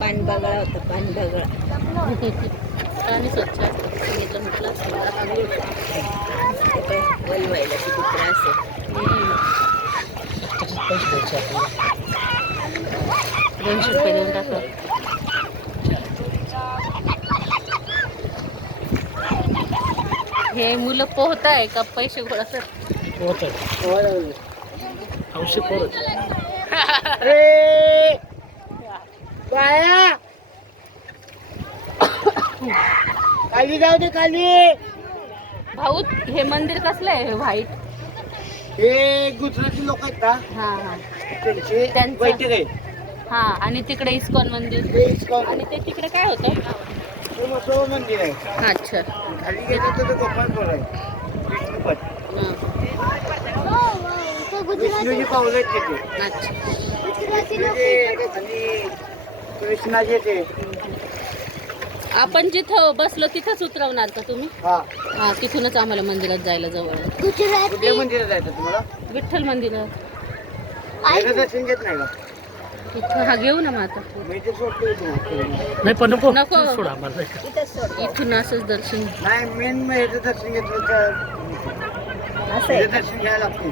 पानबगळा होता, पानबगळा. आणि स्वच्छ असतं सांगितलं म्हटलं बोलवायला किती त्रास आहे. ₹200 देऊन टाका. हे मुलं पोहताय का पैसे गोळा करतात? खाली जाऊ दे खाली. भाऊ हे मंदिर कसलं आहे हे व्हाईट? हे गुजराती लोक आहेत ना, हा हा त्यांची त्यांचं. बैठक आहे. हा आणि तिकडे इस्कॉन मंदिर. हे इस्कॉन आणि ते तिकडे काय होतं? सोमेश्वर मंदिर आहे. अच्छा. खाली गेलं तर गोपाळपूर आहे, विष्णूपद. विष्णूची पावलं आहेत तिथे. अच्छा. आणि कृष्णाजी येते. आपण जिथं बसलो तिथंच उतरवणार का तुम्ही? हा, हा तिथूनच आम्हाला मंदिरात जायला जवळ आहे. कुठल्या मंदिरात जायचं तुम्हाला? विठ्ठल मंदिरात. याचं दर्शन घेत नाही का? इथं हा घेऊ ना मग आता. मी ते सोडतो इथून. नाही पण नको नको. सोडा मला. इथून असंच दर्शन. नाही, मेन याचं दर्शन घेतलं तर असं आहे. दर्शन घ्यायला लागते.